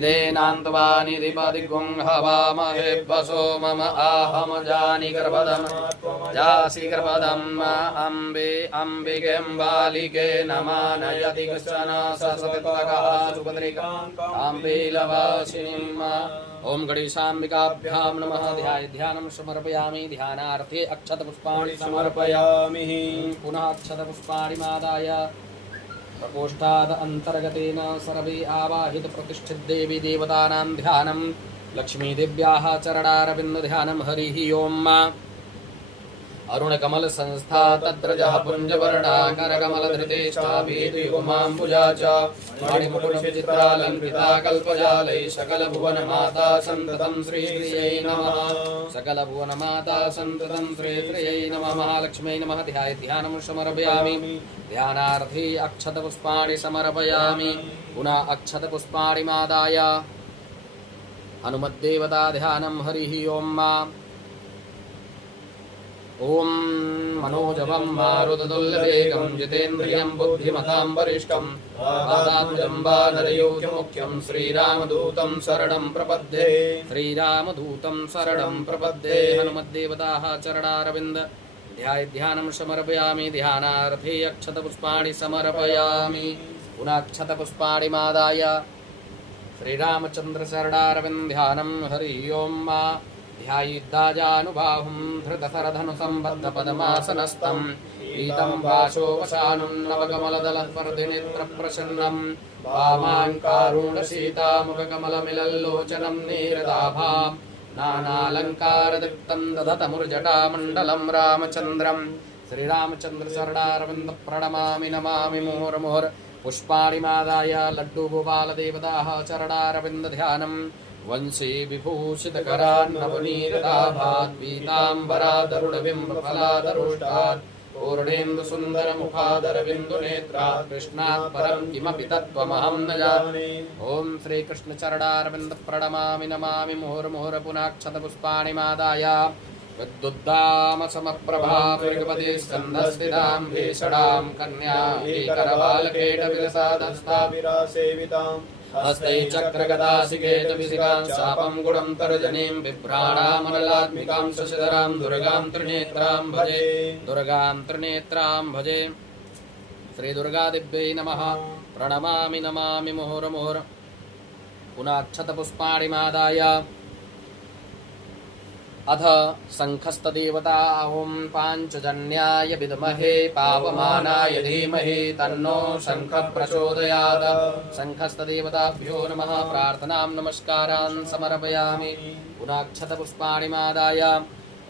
निदेनान्त्वा निधिपदिगुं हवामहे वसो मम आहम जानि गर्भदम् जासि गर्भदम् अम्बे अम्बिकें बालिके नमानयति कृष्ण ससततकः सुभद्रिकाम्बीलवासिनीम् ओम गणेशाम्बिकाभ्यां नमः। ध्यानं समर्पयामि। ध्यानार्थे अक्षतपुष्पाणि समर्पयामि। पुनः अक्षतपुष्पाणि मादाय प्रकोष्ठाद अंतर्गतेन सर्वे आवाहित प्रतिष्ठित देवी देवतानां ध्यानं लक्ष्मी देव्याः चरणारविन्द ध्यानं हरिः ओम्। अरुणकमल संस्था तत्रजः पुञ्जवर्णा करकमलधृतेष्ठाभिधुयुगमाम्बुजा च मणिमुकुटविचित्रालङ्कृता कल्पजालैः सकलभुवनमाता सन्ततं श्रीश्रियै नमः। सकलभुवनमाता सन्ततं श्रीश्रियै नमः। महालक्ष्म्यै नमः। ध्यानं समर्पयामि। ध्यानार्थे अक्षतपुष्पाणि समर्पयामि। पुनः अक्षतपुष्पाणि मादाय हनुमद्देवता ध्यानं हरिः ओम्। ओम मनोजवं मारुततुल्यवेगं जितेन्द्रियं बुद्धिमतां वरिष्ठं वातात्मजं वानरयोग्यमुख्यं श्रीरामदूतं शरणं प्रपद्ये। श्रीरामदूतं शरणं प्रपद्ये। हनुमद्देवताः चरणारविन्द ध्यानं समर्पयामि। ध्यानार्थे अक्षतपुष्पाणि समर्पयामि। पुनः अक्षतपुष्पाणि मादाय श्रीरामचन्द्र चरणारविन्द ध्यानं हरिः ओम्। ध्यायिद्दाजानुबाहुं धृतसरधनुसम्बद्धपदमासनस्थं पीतं वासोपशानुं नवकमलदलस्पर्धिनेत्रप्रसन्नं वामाङ्कारुणसीतामुखकमलमिलल्लोचनं नीरदाभां नानालङ्कारदीप्तं दधतमुर्जटामण्डलं रामचन्द्रं श्रीरामचन्द्रचरणारविन्द प्रणमामि नमामि मुहुर्मुहुर्। पुष्पाणि मादाय लड्डूगोपालदेवताः चरणारविन्द ध्यानं वंशी विभूषितकरान्नवनीरदाभात् पीताम्बरादरुणबिम्बफलादरुष्टात् पूर्णेन्दुसुन्दरमुखादरबिन्दुनेत्रात् कृष्णात् परं किमपि तत्त्वमहं न जाने। ॐ श्रीकृष्णचरणारविन्द प्रणमामि नमामि मुहुर्मुहुर्। पुनः अक्षतपुष्पाणि मादाय विद्युद्दाम समप्रभा मृगपति स्कन्धस्थितां भीषणां कन्यां करवालकेटविलसादस्ताभिरासेवितां हस्ते चक्रगदासिकेटविशिखां शापं गुणं तर्जनीं बिभ्राणामनलात्मिकां शशिधरां दुर्गां त्रिनेत्रां भजे। दुर्गां त्रिनेत्रां भजे। श्रीदुर्गादिव्यै नमः। प्रणमामि नमामि मुहुर्मुहुर्। पुनः अक्षतपुष्पाणि मादाय अथ शङ्खस्तदेवता ॐ पाञ्चजन्याय विद्महे पावमानाय धीमहि तन्नो शङ्खः प्रचोदयात्। शङ्खस्तदेवताभ्यो नमः। प्रार्थनां नमस्कारान् समर्पयामि। पुनः अक्षतपुष्पाणि मादाय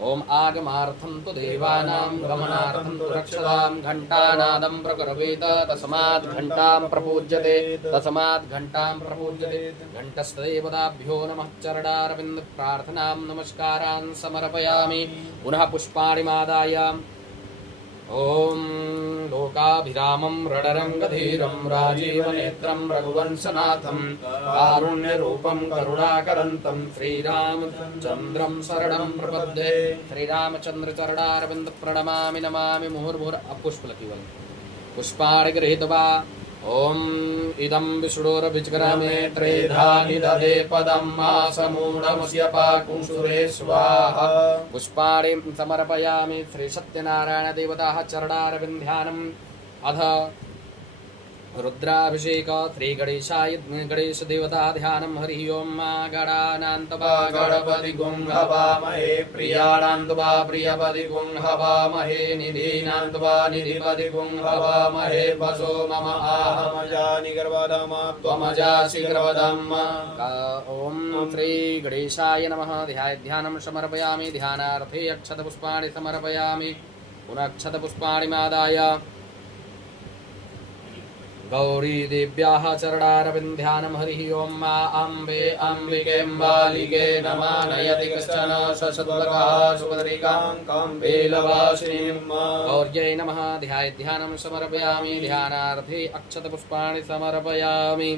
ॐ आगमार्थं तु देवानां गमनार्थं तु रक्षतां घण्टानादं प्रकुर्वीत तस्मात् घण्टां प्रपूज्यते। तस्मात् घण्टां प्रपूज्यते। घण्टस्थदेवताभ्यो नमः। चरणारविन्द प्रार्थनां नमस्कारान् समर्पयामि। पुनः पुष्पाणि मादाय ॐ लोकाभिरामं रणरङ्गधीरं राजीवनेत्रं रघुवंशनाथं कारुण्यरूपं करुणाकरन्तं श्रीरामचन्द्रं शरणं प्रपद्ये। श्रीरामचन्द्रचरणारविन्द प्रणमामि नमामि मुहुर्मुहुर्। पुष्पलकीवल पुष्पाणि गृहीत्वा ॐ इदं विष्णुर्विचक्रमे त्रेधानि दधे पदं मासमूढमस्य पाकुंसुरे स्वाहा। पुष्पाणि समर्पयामि। श्रीसत्यनारायणदेवताः चरणारविन्द ध्यानम् अथ रुद्राभिषेक श्रीगणेशाय गणेशदेवता ध्यानं हरिः ओम्। गणानान्तवा गणपति गुं हवामहे प्रियाणान्तवा प्रियपति गुं हवामहे निधीनान्तवा निधिपति गुं हवामहे वसो मम आहमजानि गर्वदम त्वमजासि गर्वदम्। ॐ श्रीगणेशाय नमः। ध्यानं समर्पयामि। ध्यानार्थे अक्षतपुष्पाणि समर्पयामि। पुनः अक्षतपुष्पाणि मादाय गौरी देव्याः चरणारविन्द ध्यानं हरिः ओम्। अम्बे अम्बिकें बालिके नमानयति कश्चन सशतुलकः सुभद्रिकां काम्बीलवासिनीं गौर्यै नमः। ध्यानं समर्पयामि। ध्यानार्थे अक्षतपुष्पाणि समर्पयामि।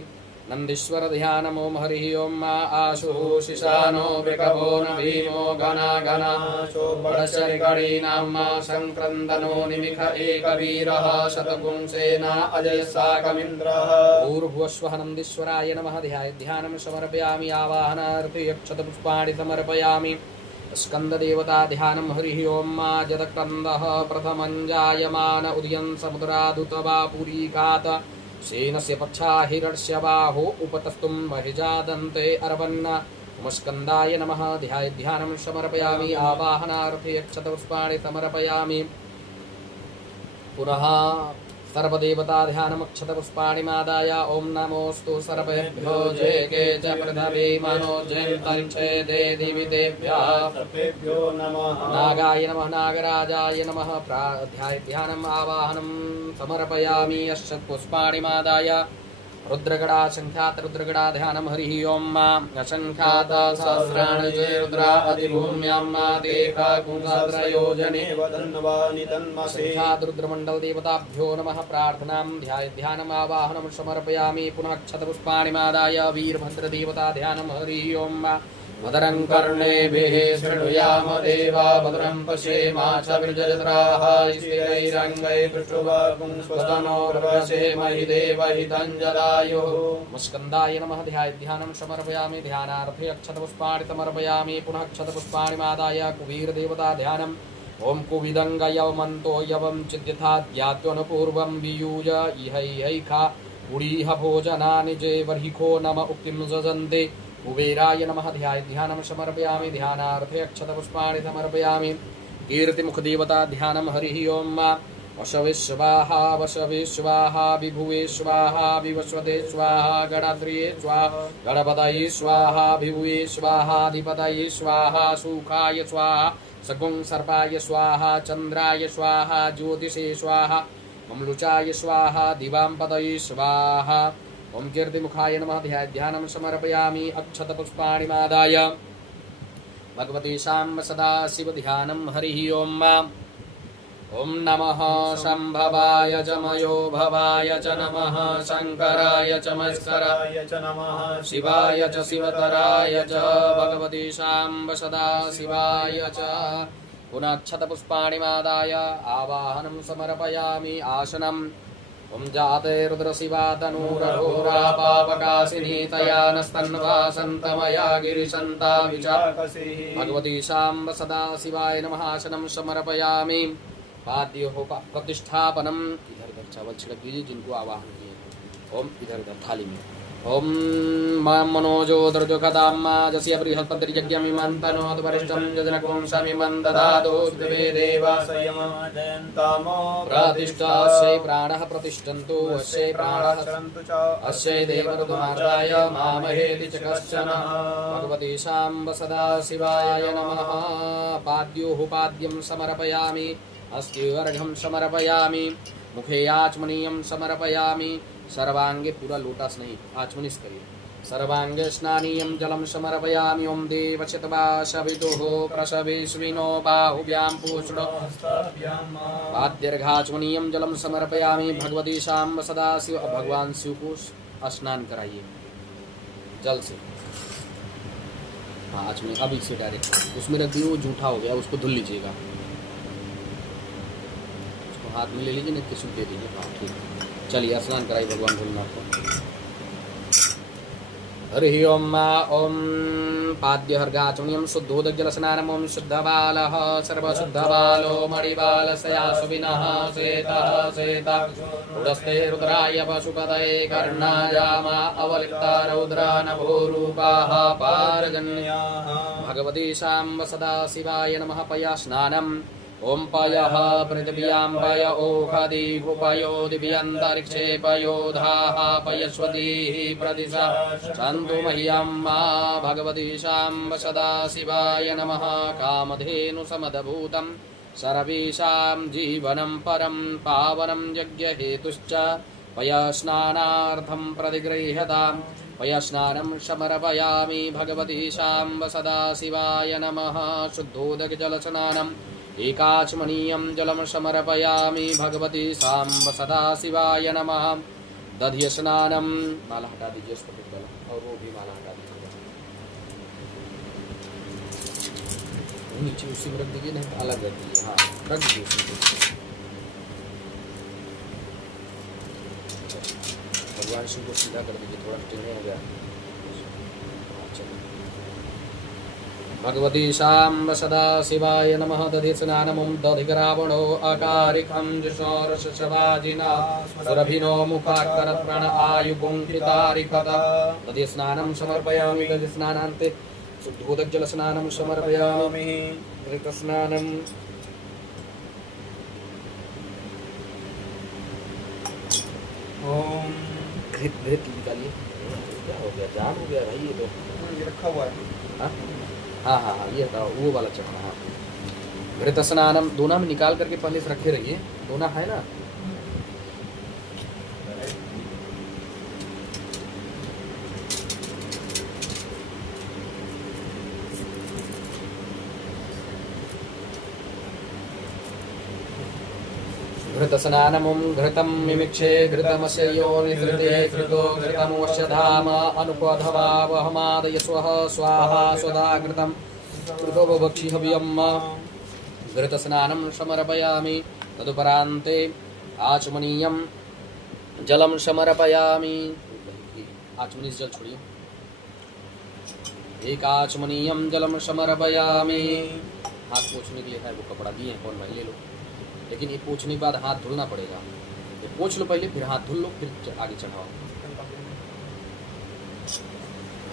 नंदीश्वर ध्यानम् ॐ हरिः ॐ आशुशिशानो वृकभो न भीमो घना घना षोडशरिकणीनां संक्रन्दनो निमिष एकवीरः शतपुंसेना अजयसाकमिन्द्रः भूर्भुवस्वः नन्दीश्वराय नमः ध्यानं समर्पयामि आवाहनार्थे अक्षतपुष्पाणि समर्पयामि स्कन्ददेवता ध्यानं हरिः ॐ जदकन्दः प्रथमं जायमान उदयन् समुद्रादुतवा पुरीकात सेनस्य पक्षा हिरण्यस्य बाहो उपतस्तुं महिजादन्ते अर्वन्न उमस्कन्दाय नमः ध्यानं समर्पयामि आवाहनार्थे अक्षतपुष्पाणि समर्पयामि पुनः सर्वदेवता ध्यानमक्षतपुष्पाणि मादाय ॐ नमोऽस्तु सर्वेभ्यो जे के च पृथिवी मनो जयन्तरिक्षे देवी देव्याः सर्वेभ्यो नमः नागाय नमः नागराजाय नमः ध्यानम् आवाहनं समर्पयामि अक्षतपुष्पाणि मादाय रुद्रगणा संख्यात रुद्रगणा ध्यानं हरिः ॐ असंख्यात सहस्राणि जय रुद्रा अधिभूम्यां देखा कुंसहस्रयोजने वदन्वानि तन्मसे संख्यात रुद्रमण्डल देवताभ्यो नमः प्रार्थनां ध्यानम् आवाहनं समर्पयामि पुनः क्षतपुष्पाणि मादाय वीरभद्रदेवता ध्यानं हरिः ॐ भद्रं कर्णेभिः शृणुयाम देवा भद्रं पश्येमाक्षभिर्जत्राः स्थिरैरङ्गैः पृष्ठुवापुंस्वदनोर्वशेमहि देवहितञ्जलायुः मुस्कन्दाय नमः ध्यानं समर्पयामि ध्यानार्थे अक्षतपुष्पाणि समर्पयामि पुनः क्षतपुष्पाणि मादाय कुबीरदेवता ध्यानम् ॐ कुविदङ्गयवमन्तो यवं चिद्यथा ज्ञात्वनुपूर्वं वियूय इहैखा उडीह भोजनानि जे वर्हिको नम उक्तिं सजन्ते कुबेराय नमः ध्यानं समर्पयामि ध्यानार्थे अक्षतपुष्पाणि समर्पयामि कीर्तिमुखदेवता ध्यानं हरिः ॐ वशवे स्वाहा वशवे स्वाहा विभुवे स्वाहा विवस्वते स्वाहा गणात्रिये स्वाहा गणपतये स्वाहा विभुवे स्वाहा अधिपतये स्वाहा सुखाय स्वाहा सगुं सर्पाय स्वाहा चन्द्राय स्वाहा ज्योतिषे स्वाहा ममलुचाय स्वाहा दिवांपतये स्वाहा ॐ कीर्तिमुखाय नमः ध्यानं समर्पयामि अक्षतपुष्पाणि मादाय भगवती साम्ब सदाशिव ध्यानं हरिः ॐ ॐ नमः शम्भवाय च मयो भवाय च नमः शङ्कराय च मस्कराय च नमः शिवाय च शिवतराय च भगवती साम्ब सदाशिवाय च पुनः क्षतपुष्पाणि मादाय आवाहनं समर्पयामि आसनम् ॐ जाते रुद्रशिवा तनूरघोरा पावकाशिनी तया नस्तन्वासन्तमया गिरिशन्ता विचाकसी भगवती साम्ब सदाशिवाय नमः आसनं समर्पयामि पाद्योः प्रतिष्ठापनम् इधर उधर चावल छिड़क दीजिए जिनको आवाहन किए ओम इधर उधर थाली में ओम मनोजो दर्जोकदाम्मा जस्य बृहस्पतिर्यज्ञमिमन्तनोत वरिष्ठं यजनकुंसमिमं ददातु देवे देवासयमजयन्तामो प्रतिष्ठास्यै प्राणः प्रतिष्ठन्तु अस्यै प्राणः सन्तु च अस्यै देवऋतुमार्गाय मामहेति च कश्चन भगवती साम्ब सदाशिवाय नमः पाद्योः पाद्यं समर्पयामि अस्त्युर्घं समर्पयामि मुखे आचमनीयं समर्पयामि सर्वांगे पूरा लोटास नहीं आचमनीस करिए सर्वांगे स्नानीयं जलं समर्पयामि ओम देवशतवासवितुः प्रसवेश्विनो बाहुभ्यां पूष्णो पाद्यर्घाचमनीयं जलं समर्पयामि भगवती साम्ब सदाशिव भगवान शिव को स्नान कराइए जल से हाँ आचमनी अभी से डायरेक्ट उसमें रख दिए वो जूठा हो गया उसको धुल लीजिएगा उसको हाथ में ले लीजिए नहीं किसी दे दीजिए हाँ ठीक है चलिए स्नान कराइए भगवान भोलेनाथ को हरिः ओम ओम पाद्यहर्गाचमनीयं शुद्धोदकजलस्नानम् ओम शुद्धबालः सर्वशुद्धबालो मणिबालस्यासुविनः श्वेतः श्वेता उडस्ते रुद्राय पशुपतये कर्णायामा अवलिप्ता रौद्रा नभोरूपाः पारजन्याः भगवती साम्ब सदाशिवाय नमः पया स्नानम् ओम पयः पृथिव्यां पय ओषधीः दिव्यन्तरिक्षे पयोधाः पयस्वतीः प्रदिशा सन्तु मह्यं मा भगवती साम्ब सदाशिवाय नमः कामधेनुसमदभूतं सर्वेषां जीवनं परं पावनं यज्ञहेतुश्च पयस्नानार्थं प्रतिगृह्यतां पयस्नानं समर्पयामि भगवती साम्ब सदाशिवाय नमः शुद्धोदकजलस्नानम् एकाचमनीयं जलं समर्पयामि भगवती साम्ब सदाशिवाय नमः दध्य स्नानम, माला हटा दीजिए स्फटिक वाला, और वो भी माला हटा दीजिए, नीचे उसी में रख दीजिए, नहीं अलग रख दीजिए, हाँ रख दीजिए उसी में। भगवान शिव को सीधा कर दीजिए, थोड़ा टेढ़े हो गया। भगवती शाम्ब सदा शिवाय नमः। दधि स्नानमुं दधिरावणो अकारिकं जुषोरशवाजिना सुरभिनो मुखात्करप्रण आयुगुंकितारिकत। दधि स्नानं समर्पयामि। दधि स्नानान्ते शुद्धोदकजल स्नानं समर्पयामि। घृतस्नानं ओम घृत घृत निकालिए। क्या हो गया, जाम हो गया भाई ये तो। ये रखा हुआ है। हाँ हाँ हाँ ये था वो वाला चढ़ना। हाँ घृत स्नानम दोना में निकाल करके पहले से रखे रहिए, दोना है ना। घृत स्नानमुं घृतं मिमिक्षे घृतमस्य योनिघृते घृतो घृतमवश्य धाम अनुपधवा वहमादय स्वः स्वाहा स्वधा घृतं घृतो बभक्षि हव्यम्। घृत स्नानं समर्पयामि। तदुपरान्ते आचमनीयं जलं समर्पयामि। आचमनी से जल छोड़िए। एक आचमनीयं जलं समर्पयामि। हाथ पोंछने के लिए है वो कपड़ा दिए हैं, कौन भाई ले लो, लेकिन ये पोंछने के बाद हाथ धुलना पड़ेगा। ये पोंछ लो पहले, फिर हाथ धुल लो, फिर आगे चढ़ाओ।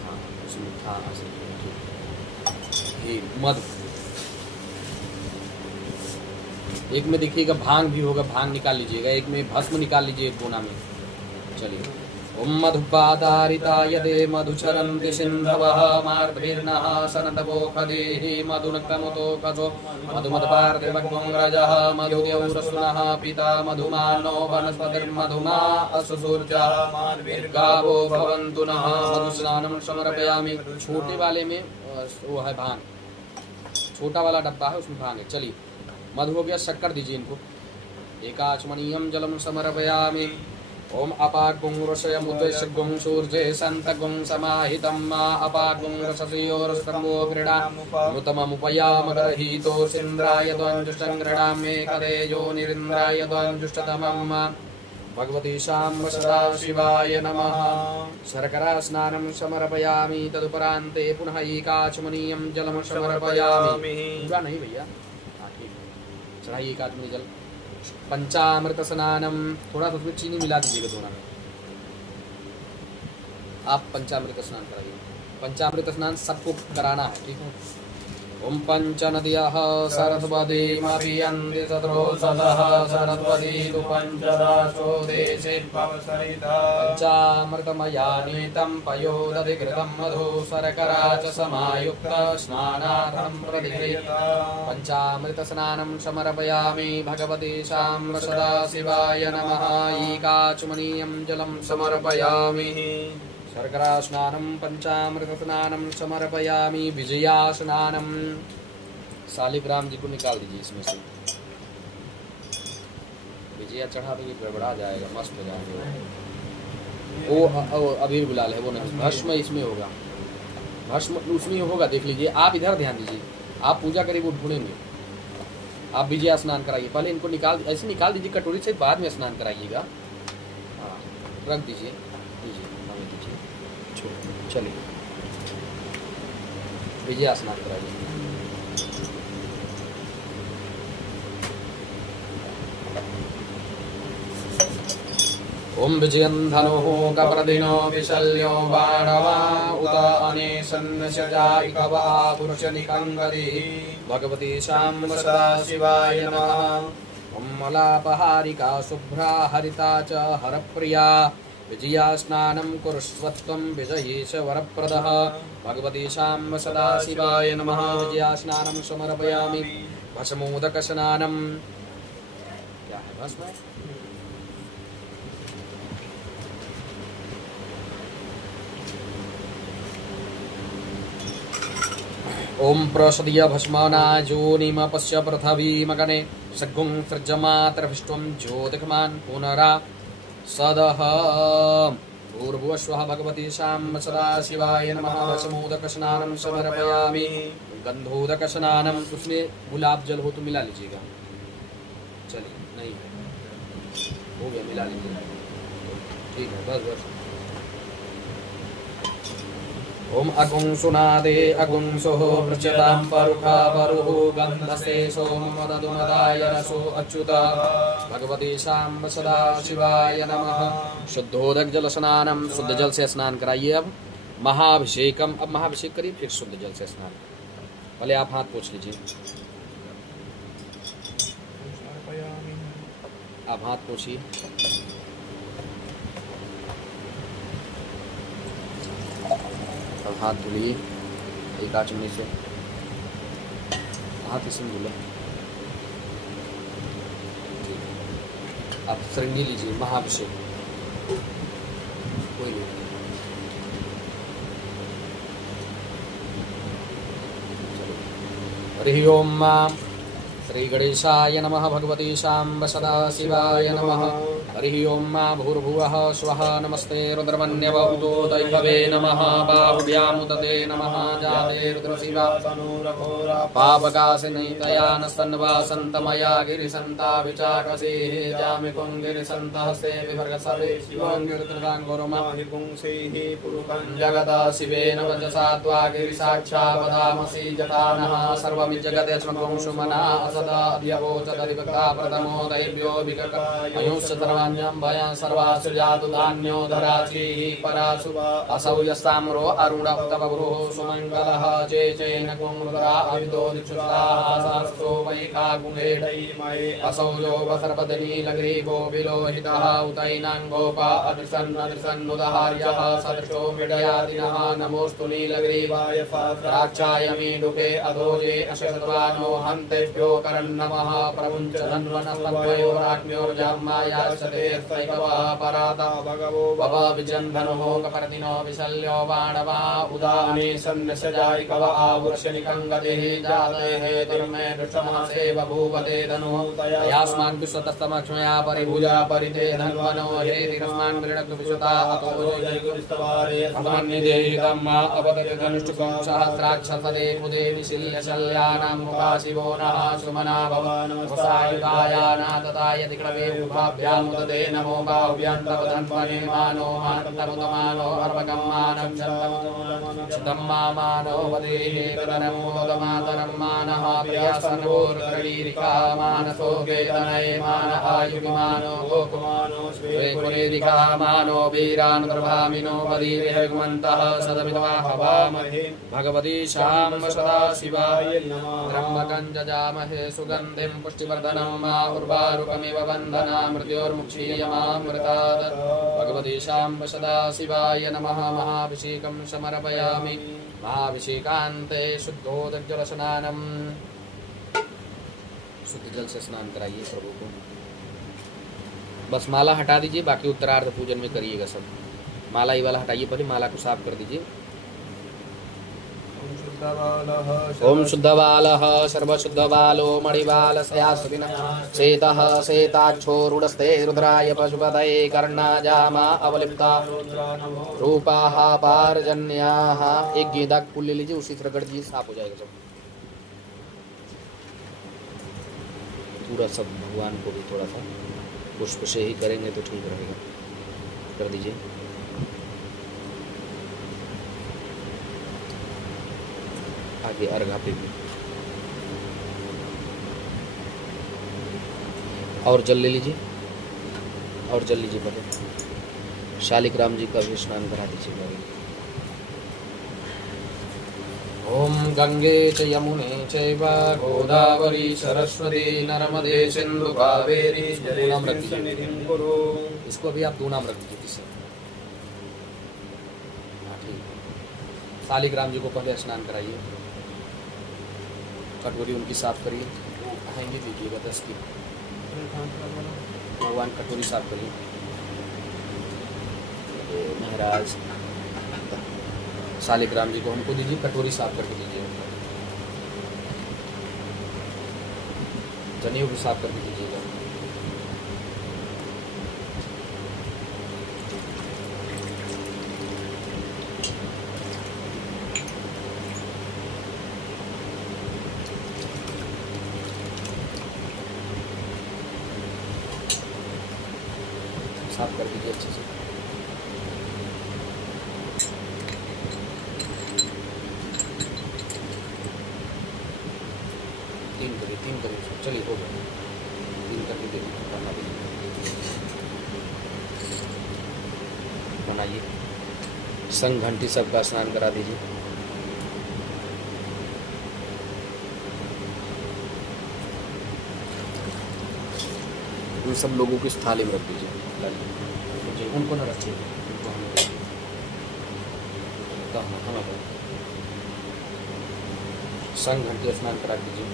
हाँ उसमें हाँ ये मधु एक में देखिएगा, भांग भी होगा, भांग निकाल लीजिएगा। एक में भस्म निकाल लीजिए, एक कोना में। चलिए। ओम मधुपादारिता यदे मधुचरन्ति सिन्धवः मार्भिर्नः सनतपोखदेः मधुनक्तमुतो कचो मधुमदपार्थिवग्मं रजः मधुद्यौरसुनः पिता मधुमानो वनस्पतिर्मधुमा असुसूर्जा मार्भिर्गावो भवन्तु नः। मधुस्नानं समर्पयामि। छोटे वाले में वो है भांग, छोटा वाला डब्बा है उसमें भांग है। चलिए मधु हो गया, शक्कर दीजिए इनको। एकाचमनीयं जलं समर्पयामि। ओम अपागुं रसयमुद्देश्य गुं सूर्ये सन्तगुं समाहितं अपागुं रसयोरस्तम्भो क्रीडा मृतममुपयामगरहीतो सिन्द्राय द्वञ्जुष्टं क्रीडाम्ये कदेयो निरिन्द्राय द्वञ्जुष्टतमम्। भगवती शाम्ब सदा शिवाय नमः। शर्करा स्नानं समर्पयामि। तदुपरान्ते पुनः एकाचमनीयं जलं समर्पयामि। पूरा नहीं भैया, हाँ ठीक है, चढ़ाइए एकाचमनी जल। पंचामृत स्नानम, थोड़ा सा उसमें चीनी मिला दीजिएगा दोनों में। आप पंचामृत स्नान कराइए। पंचामृत स्नान सबको कराना है, ठीक है। ओम पंच नद्यः सरस्वतीमभियन्ति सद्रोषधः सरस्वती तु पंचदासो देशे पंचामृतमयानीतं पयोदधिकृतं मधु शर्करा च समायुक्त स्नानार्थं प्रतिगृह्य पंचामृत स्नानं समर्पयामि। भगवती शाम्ब सदा शिवाय नमः। एकाचमनीयं जलं समर्पयामि। शर्करा स्नानं पंचामृत स्नानं समर्पयामि। विजया स्नानं, शालिग्राम जी को निकाल दीजिए इसमें से। विजया चढ़ा तो ये गड़बड़ा जाएगा, मस्त हो जाएगा। वो अबीर गुलाल है वो नहीं, भस्म इसमें होगा, भस्म उसमें होगा, देख लीजिए। आप इधर ध्यान दीजिए, आप पूजा करिए वो ढूंढेंगे। आप विजया स्नान कराइए, पहले इनको निकाल ऐसे निकाल दीजिए कटोरी से, बाद में स्नान कराइएगा। हाँ रख दीजिए, चलिए विजया स्नान कराइए। ओम विजयं धनुः कप्रदिनो विशल्यो बाणवा उत अनेशन्नशजायिकवा पुरुषनिकङ्गदी। भगवती शाम्ब सदा शिवाय नमः। ओम मलापहारिका शुभ्रा हरिता च हरप्रिया विजया स्नानं कुरुष्वत्वं विजयेश वरप्रदः। भगवती शाम्ब सदा शिवाय नमः। विजया स्नानं समर्पयामि। भस्मोदक स्नानं, क्या है भस्म? ओम प्रसदीय भस्मना जोनिमपश्य पृथ्वी मगने सग्गुं सृजमात्रविष्टं ज्योतिषमान् पुनरा सदः भूर्भुवस्वः भगवती शां सदा शिवाय नमः। वचमोदक स्नानं समर्पयामि गंधोदक स्नानम। उसमें गुलाब जल हो तो मिला लीजिएगा। चलिए नहीं है, हो गया, मिला लीजिएगा, ठीक है, बस बस। ओम अगुंसुनादे अगुंसुः प्रचतां परुखा परुः गन्धसे सोममददुमदाय रसो अच्युता भगवती शाम्ब सदा शिवाय नमः। शुद्धोदक जल स्नानम। शुद्ध जल से स्नान कराइए। अब महाभिषेकम। अब महाभिषेक करिए, फिर शुद्ध जल से स्नान। पहले आप हाथ पोंछ लीजिए। आप हाथ पोंछिए। अब हाथ धुलिए एक आचमनी से। हाथ इसमें धुले। आप श्रृंगी लीजिए। महाभिषेक कोई नहीं। हरि ओम श्री गणेशाय नमः। भगवती शाम्ब सदा शिवाय नमः। हरि ओम भूर्भुवः स्वः नमस्ते रुद्रमन्यव उतो दैववे नमः। बाहुभ्यामुदते नमः। जाते रुद्रशिवा पापकाशिनीतया नस्तन्वासन्तमया गिरिसन्ता विचाकसेः जामि कुङ्गिरिसन्तहस्ते विभर्गसवे शिवाङ्गिरुद्राङ्गुरुमाहिपुंसेः पुरुषं जगता शिवेन वचसा त्वा गिरिसाक्षा वदामसि जटानः सर्वमिज्जगते सुमना असदा अध्यवोचतरिवक्ता प्रथमो दैव्यो विककमयुश्च सर्वाण्यं भयं सर्वासु जातु धान्यो धराचीः परासु असौ यस्ताम्रो अरुण उक्तबभ्रुः सुमङ्गलः चेचेन कुङ्रुद्रा अविदो दिक्षुताः सहस्रो वैका गुणेढैमये असौ यो वसर्पदनीलग्रीवो विलोहितः उतैनाङ्गोपा अदृशन्नुदहार्यः सदृशो मृडयादिनः नमोऽस्तु नीलग्रीवाय राक्षाय मीडुके अधोजे अशतवानो हन्तेभ्यो करन्नमः प्रमुञ्च धन्वनस्तम्भयोराज्ञोर्जाम्मायाश्चते स्तैकवः पराता भगवो भव विजन्धनुः कपर्दिनो विशल्यो बाणवा उदाने सन्नशजायिकव आवर्षनिकं गतिः जातेः तिर्मे दृष्टमहसे बभूवते धनुः तयास्मान् विश्वतस्तमक्ष्मया परिभुजा परिते धन्वनो हेतिरस्मान् मृणक्तु विश्वता अतो जयगुरुस्तवारे अस्मान्निदेहितं मा अवतति धनुष्टुकं सहस्राक्षसदे मुदेवि शिल्यशल्यानां मुखा शिवो नः सुमना भवानुसायुधायानातताय दिक्लवे उभाभ्यामुदते नमो बाहुभ्यां तव धन्वने मानो मानतमुदमानो अर्वकं मानं क्षतं मानो वदेः तदनमोदमातरं मानः प्रियासनोर्गरीरिका मानसो वेदनये मानः युगिमानो गोकुमानो स्वेकुलेरिका मानो वीरानुप्रभामिनो वदीर्हगुमन्तः सदमित्वा हवामहे भगवती शाम्ब सदा शिवाय नमः। ब्रह्मकं जजामहे सुगन्धिं पुष्टिवर्धनं मा उर्वारुकमिव वन्दना मृत्योर्मुक्षीयमामृतात् भगवती शाम्ब सदा शिवाय नमः। महाभिषेकं समर्पयामि। महाभिषेकान्ते शुद्धोदकजलस्नानम्। शुद्ध जल से स्नान कराइए प्रभु को। बस माला हटा दीजिए, बाकी उत्तरार्ध पूजन में करिएगा सब। माला ही वाला हटाइए, पहले माला को साफ कर दीजिए। ओम शुद्धबालः सर्वशुद्धबालो मणिबालस्यास्विनः शेतः शेताक्षोरुडस्ते रुद्राय पशुपतये कर्णाजामा अवलिप्ता रूपाः पारजन्याः। एक गेंदा फूल ले लीजिए, उसी तरह कर दीजिए, साफ हो जाएगा सब पूरा। सब भगवान को भी थोड़ा सा पुष्प से ही करेंगे तो ठीक रहेगा। कर दीजिए। आगे अर्घा पे भी और जल ले लीजिए, और जल लीजिए पहले। शालिग्राम जी का भी स्नान करा दीजिएगा। ओम गंगे च यमुने चैव गोदावरी सरस्वती नर्मदे सिंधु कावेरी जलेस्मिन् सन्निधिं कुरु। इसको भी आप दो नाम रख दीजिए किसी। ठीक। शालिग्राम जी को पहले स्नान कराइए। कटोरी उनकी साफ करिए। आएंगे दीजिएगा 10 की। भगवान कटोरी साफ करिए। महाराज शालिग्राम जी को हमको दीजिए, कटोरी साफ करके दीजिए। जनेऊ भी साफ करके दीजिएगा। साफ कर दीजिए अच्छे से। तीन करिए चलिए हो गया। 3 करके दे बना दीजिए, बनाइए। संघ घंटी सबका स्नान करा दीजिए। उन सब लोगों की थाली में रख दीजिए, उनको न रखिए, उनको हमें संघ घंटी स्नान करा दीजिए।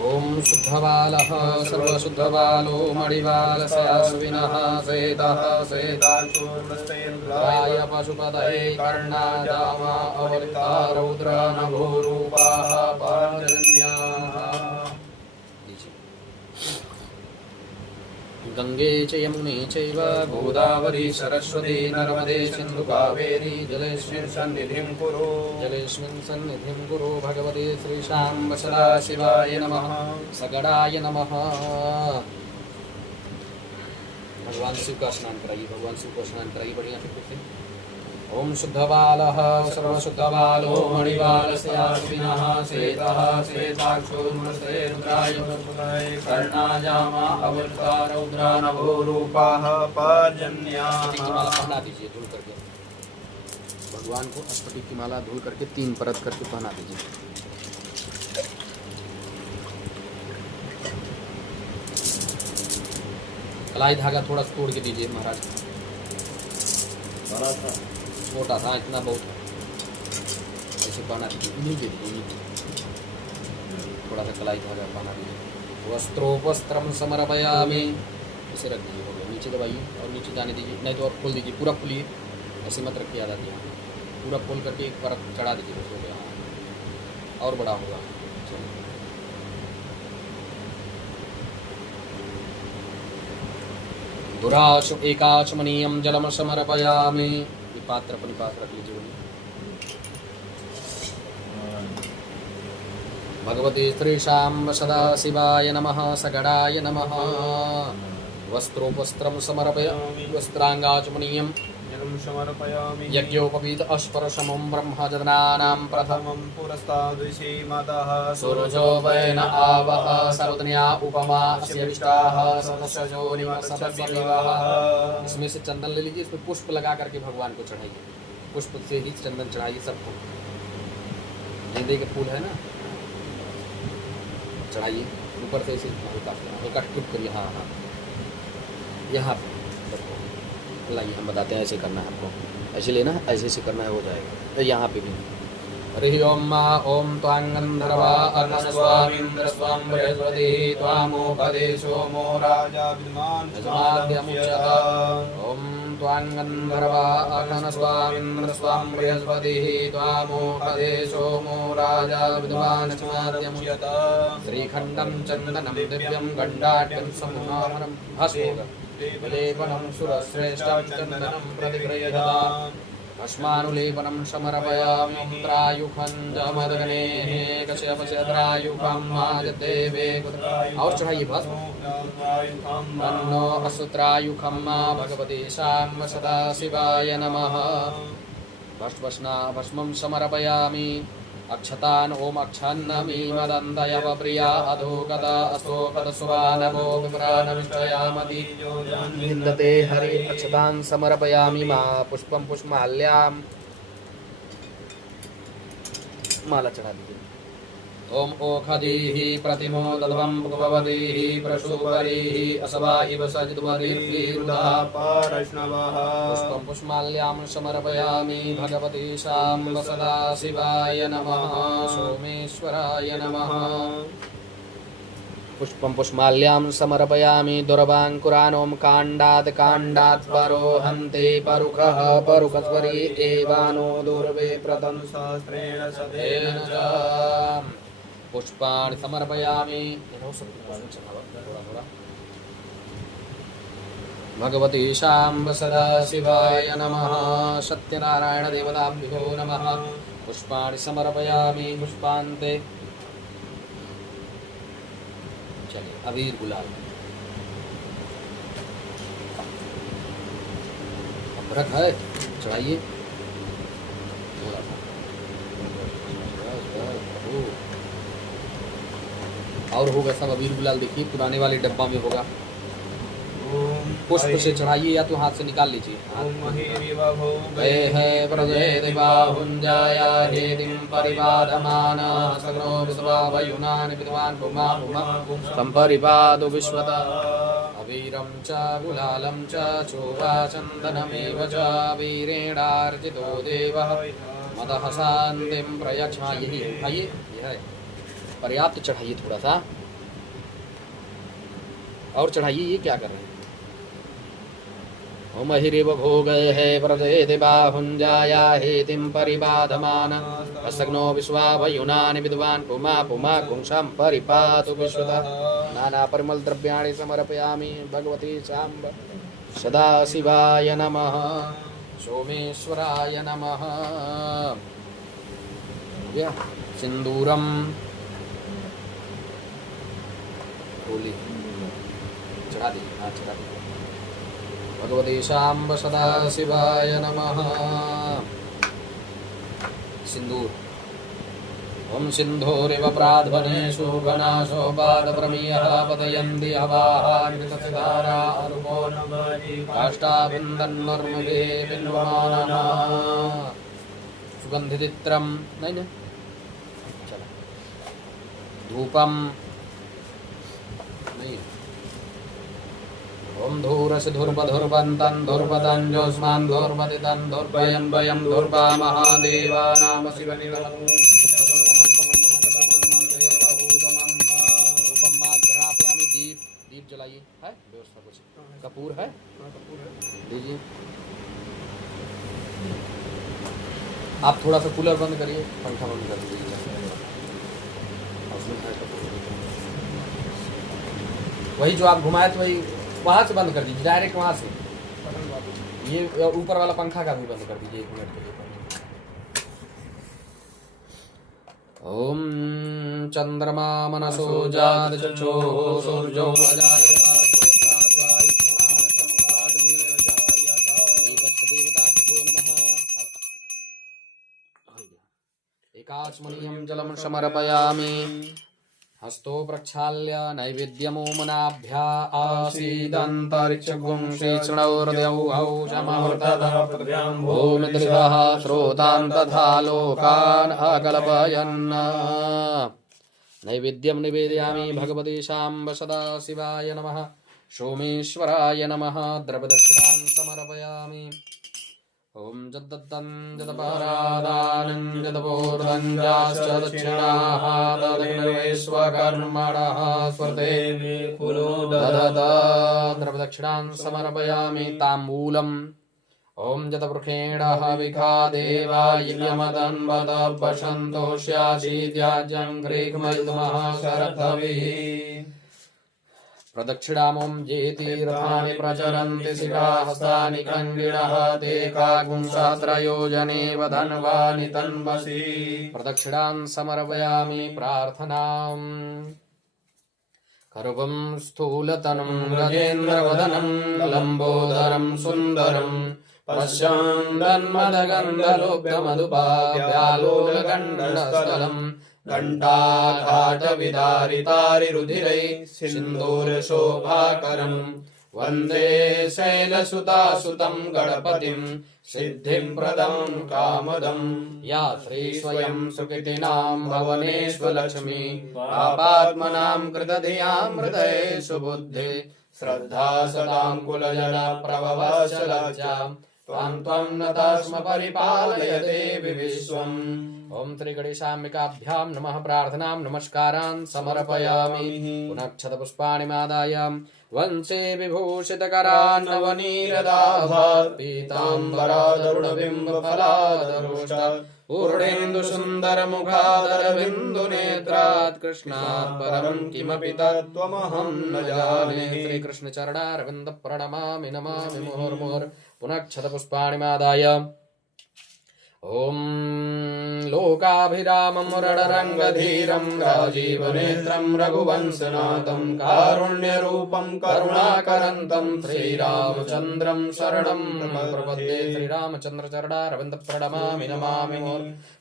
ओम शुद्धबालः सर्वशुद्धबालो मणिबालस्याश्विनः सेतः सेताक्षुर्मस्तेन्द्राय पशुपतये कर्णाजामा अवलिता रौद्रानभूरूपाः पारजन्याः। गंगे च यमुने चैव गोदावरी सरस्वती नर्मदे सिन्धु कावेरी जलेस्मिन् सन्निधिं कुरु भगवते श्रीशाम्ब सदाशिवाय नमः सगडाय नमः। भगवान शिव का स्नान कराइए, भगवान शिव को स्नान कराइए बढ़िया से। ओम शुद्धबालः सर्वशुद्धबालो मणिबालस्याश्विनः सेतः सेताक्षुर्मस्तेन्द्राय पशुपतये कर्णाजामा अवलिता रौद्रानभूरूपाः पारजन्याः। पहना दीजिए धुल करके, भगवान को स्फटिक की माला धुल करके 3 परत करके पहना दीजिए। कलाई धागा थोड़ा तोड़ के दीजिए महाराज, बड़ा था छोटा था इतना बहुत ऐसे पहना दीजिए, थोड़ा सा कलाई धागा पहना दीजिए। वस्त्रोपस्त्रम समर्पयामि, इसे रख दीजिए, हो गया। नीचे दबाइए और नीचे जाने दीजिए, नहीं तो और खोल दीजिए, पूरा खोलिए, ऐसे मत रखिए आधा दिया, पूरा खोल करके एक परत चढ़ा दीजिए, बस हो गया और बड़ा होगा। दुराच एकाचमनीयम जलम समर्पयामि, पात्र अपनी पास रख लीजिए। भगवते श्रीशाम्ब सदाशिवाय नमः सगडाय नमः। वस्त्रोपस्त्रं समर्पयामि वस्त्रांगाचमनीयं जलं समर्पयामि। यज्ञोपवीत अस्परशमं ब्रह्मजनानां प्रथमं पुरस्ताद्विषे मातः सूरजो वैन आवः सर्वदन्या उपमा अस्यविष्टाः सदस्योनिमसदस्यविवाह। इसमें से चंदन ले लीजिए, इसमें पुष्प लगा करके भगवान को चढ़ाइए, पुष्प से ही चंदन चढ़ाइए सबको। गेंदे के फूल है ना, चढ़ाइए ऊपर से, इसे हल्का टिप करिए। हाँ हाँ, यहाँ पे लाइए, हम बताते हैं ऐसे करना है आपको, ऐसे लेना है, ऐसे ऐसे करना है, हो जाएगा। तो यहाँ पे भी हरि ओम ओम त्वांगंधर्वा अर्णस्वामीन्द्र स्वाम बृहस्पति त्वामोपदेशो मो राजा विद्वान् ओम त्वांगंधर्वा अर्णस्वामीन्द्र स्वाम बृहस्पति त्वामोपदेशो मो राजा विद्वान् श्रीखंडं चंदनं दिव्यं गंडाढ्यं समुनाहरं भस्म लेपनं सुरश्रेष्ठं चन्दनं प्रतिगृह्यताम्। भस्मानुलेपनं समर्पयामि त्रायुखं जमदग्नेः कश्यपस्यत्रायुखं माजदेवे। और चढ़ाइए भस्म। तन्नो असुत्रायुखं भगवते शाम्ब सदाशिवाय नमः। भस्मं समर्पयामि। अक्षतान् ओम अक्षन्नमीमदन्तयव प्रिया अधोगता अशोकतस्वानवो विप्राणविष्टयामति विन्दते हरि। अक्षतान् समर्पयामि मा पुष्पं पुष्पमाल्यां, माला चढ़ा दीजिए। ओम ओखदीः प्रतिमो दध्वं भगवतीः प्रसूपरीः असवा इव सजिद्वरीर्विरुधा पारश्नवः। पुष्पं पुष्पमाल्यां समर्पयामि भगवते शाम्ब सदाशिवाय नमः सोमेश्वराय नमः। पुष्पं पुष्पमाल्यां समर्पयामि दुर्वाङ्कुरानों काण्डात् काण्डात् परोहन्ते परुखः परुखस्वरी एवानो दुर्वे प्रतनुशास्त्रेण सदेन च। पुष्पाणि समर्पयामि भगवते शाम्ब सदाशिवाय नमः सत्यनारायण देवताभ्यो नमः। पुष्पाणि समर्पयामि। पुष्पान्ते चलिए अबीर गुलाल अमृत है, चढ़ाइए थोड़ा सा। और होगा सब अबीर गुलाल, देखिए पुराने वाले डब्बा में होगा। पुष्प से चढ़ाइए या तो हाथ से निकाल लीजिए। गए है प्रजय बाहुंजाया हेदिं परिवादमाना सगरो विश्वावयुनानि विद्वान् पुमा पुमा संपरिवादो विश्वता अवीरं च गुलालं च चोराचन्दनमेव च वीरेणार्जितो देवः मदः शान्तिं प्रयच्छा। यही है, उठाइए, यह है पर्याप्त। चढ़ाइए थोड़ा सा और चढ़ाइए। ये क्या कर रहे हैं? ओम हिरिव भोगय है प्रजयते बाहुंजाया हेतिं परिबाधमान असग्नो विश्वावयुनानि विद्वान् पुमा पुमा कुंसं परिपातु विश्वता। नाना परिमल द्रव्याणि समर्पयामि भगवती साम्ब सदाशिवाय नमः सोमेश्वराय नमः। सिंदूरम होली चढ़ा दी, हाँ चढ़ा दी। भगवती शाम्ब सदाशिवाय नमः। सिंदूर ओम सिंधोरिव प्राध्वनेषु गणासो पादप्रमीयः पतयन्ति हवाहामृतसितारा रूपो काष्ठाबिन्दन्नर्मवे बिन्वमानः सुगन्धिदित्रं नहीं नहीं चलो धूपम नहीं। ओम धूरस्य धूर्पधूर्पन्तं धूर्पतं जोस्मान् धूर्पदितं धूर्पयं वयं धूर्पा महादेवा नाम शिवनिधनं रूपं माघ्रापयामि। दीप दीप जलाइए, है व्यवस्था कुछ? कपूर है, लीजिए। आप थोड़ा सा कूलर बंद करिए, पंखा बंद कर दीजिए। वही जो आप घुमाए थे वही वहाँ से बंद कर दीजिए, डायरेक्ट वहाँ से। ये ऊपर वाला पंखा का भी बंद कर दीजिए 1 मिनट के लिए। ओम चंद्रमा मनसो जात चक्षो सूर्यो अजायता देवताभ्यो नमः। एकाचमनीयं जलं समर्पयामि। हस्तो प्रक्षाल्य नैवेद्यमोमनाभ्या आसीदन्तरिक्षगुं श्रीचरणोर्द्यौः समवर्ततं भूमिदृशः श्रोतान् तथा लोकान् अकल्पयन्। नैवेद्यं निवेदयामि भगवते शाम्ब सदाशिवाय नमः सोमेश्वराय नमः। द्रव्यदक्षिणां समर्पयामि। ओम जद्दत्तं जदपरादानं जदपूर्वञ्जाश्च दक्षिणाः तदग्निर्वैश्वकर्मणः स्वर्ते कुलो ददत। द्रव्यदक्षिणां समर्पयामि। ताम्बूलम् ओम जदवृखेणः विखादेवा यज्ञमदन्वद पशन्तोष्याशीत्याज्यं ग्रीग्मयुग्मः शरथभिः। प्रदक्षिणामों जेति रथानि प्रचरन्ति शिखाहस्तानि खण्डिनः ते कागुंसात्रयोजने वधन्वानि तन्वसि। प्रदक्षिणां समर्पयामि। प्रार्थनां करुवं स्थूलतनं गजेन्द्रवदनं लम्बोदरं सुन्दरं पश्यन्दन्मदगन्धलोप्तमधुपाव्यालोलगण्डस्थलम् घण्टाघाटविदारितारिरुधिरै सिन्दूरशोभाकरम् वन्दे शैलसुतासुतं गणपतिं सिद्धिप्रदं कामदं। या श्री स्वयं सुकृतिनां भवनेष्वलक्ष्मी पापात्मनां कृतधियां हृदये सुबुद्धे श्रद्धा सदां कुलजना प्रभवश्च लज्जां त्वां त्वं नतास्म परिपालय देवि विश्वम्। ओम श्री गणेशाम्बिकाभ्यां नमः। प्रार्थनां नमस्कारान् समर्पयामि। पुनः क्षतपुष्पाणि मादाय वंशे विभूषितकरान् नवनीरदाभात् पीताम्बरादरुणबिम्बफलादरोष्टात् पूर्णेन्दुसुन्दरमुखादरबिन्दुनेत्रात् कृष्णात् परं किमपि तत्त्वमहं न जाने। श्रीकृष्णचरणारविन्द प्रणमामि नमामि मुहुर्मुहुर्। पुनः क्षतपुष्पाणि मादाय ॐ लोकाभिरामं रणरङ्गधीरं राजीवनेत्रं रघुवंशनाथं कारुण्यरूपं करुणाकरन्तं श्रीरामचन्द्रं शरणं प्रपद्ये। श्रीरामचन्द्र चरणारविन्दप्रणमामि नमामि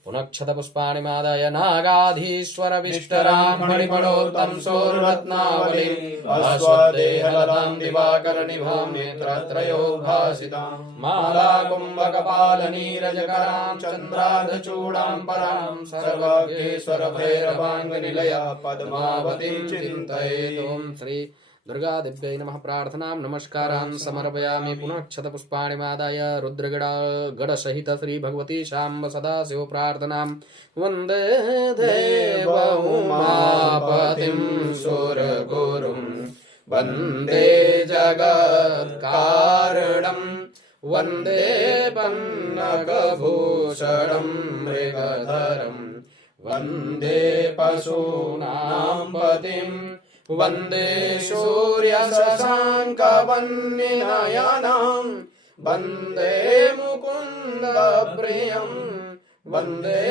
पुनक्षतपुष्पाणि मादय नागाधीश्वरविष्टरां मणिपणोत्तं सोररत्नावलीं अश्वत्थेहलतां दिवाकरनिभां नेत्रत्रयोभासितां मालाकुम्भकपालनीरजकरां चन्द्रार्धचूडां परां सर्वज्ञेश्वरभैरवाङ्गनिलया पद्मावतीं चिन्तयेत्। ॐ श्री दुर्गा दिव्यै नमः। प्रार्थनां नमस्कारान् समर्पयामि। पुनः क्षतपुष्पाणि मादाय रुद्रगण श्री भगवती शाम्ब सदाशिव प्रार्थनां वन्दे देव उमापतिं सुरगुरुं वन्दे जगत्कारणं वन्दे पन्नगभूषणं मृगधरं वन्दे पशूनां पतिं वन्दे सूर्यशशाङ्कवह्निनयनं वन्दे मुकुन्दप्रियं वन्दे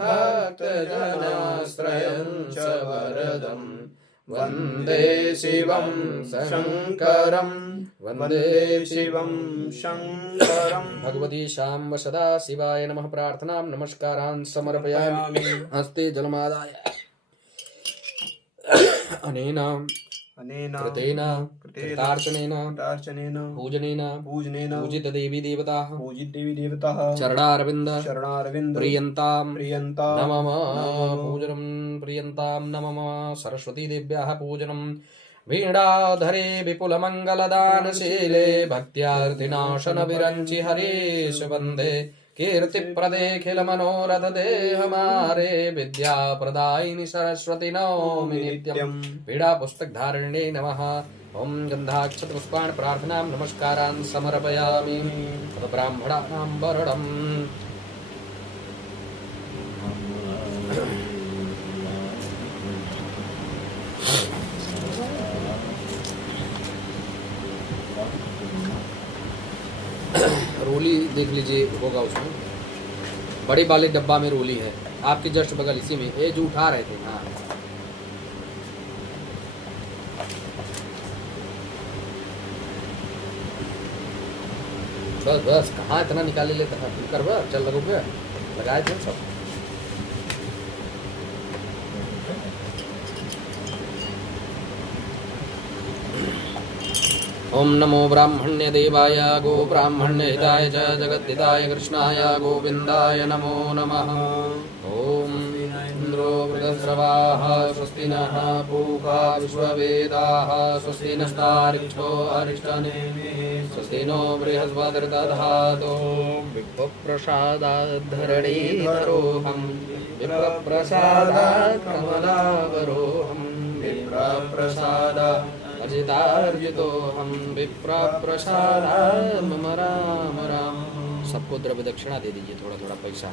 भक्तजनाश्रयं च वरदं वन्दे शिवं शङ्करं वन्दे शिवं शङ्करं। भगवती शाम्ब सदा शिवाय नमः। प्रार्थनां नमस्कारान् समर्पयामि। हस्ते जलमादाय अनेन कृतेन कृतार्चनेन पूजनेन पूजित देवी देवताः चरणारविन्द प्रियन्तां नमः पूजनं प्रियन्तां नमः। सरस्वती देव्याः पूजनं वीणाधरे विपुलमङ्गलदानशीले भक्त्यार्थिनाशन विरञ्चि हरीश वन्दे कीर्तिप्रदेखिल मनोरथ दे हमारे विद्या प्रदायिनी सरस्वती नौमि नित्यं पीड़ा पुस्तक धारिणे नमः। ओम गंधाक्षत पुष्पाणि प्रार्थनां नमस्कारान् समर्पयामि। ब्राह्मणानां वरणम् रोली देख लीजिए होगा उसमें, बड़ी वाले डब्बा में रोली है आपके जस्ट बगल इसी में। ये जो उठा रहे थे। हाँ बस बस कहाँ इतना निकाल लेता है कर चल लगोगे लगाए थे सब। ओम नमो ब्राह्मण्य देवाय गो ब्राह्मण्य हिताय च जगद्धिताय कृष्णाय गोविंदाय नमो नमः। ओम इंद्रो वृद्धस्रवाः स्वस्ति नः पूषा विश्ववेदाः स्वस्ति नस्तारिक्षो अरिष्टनेमिः स्वस्ति नो बृहस्पतिर्दधातु। विप्रप्रसादाद्धरणीधरोऽहं विप्रप्रसादात् कमलावरोऽहं विप्रप्रसादात् अजितार्जितोऽहं विप्रप्रसादात् मम राम राम। सबको द्रव्य दक्षिणा दे दीजिए थोड़ा थोड़ा पैसा।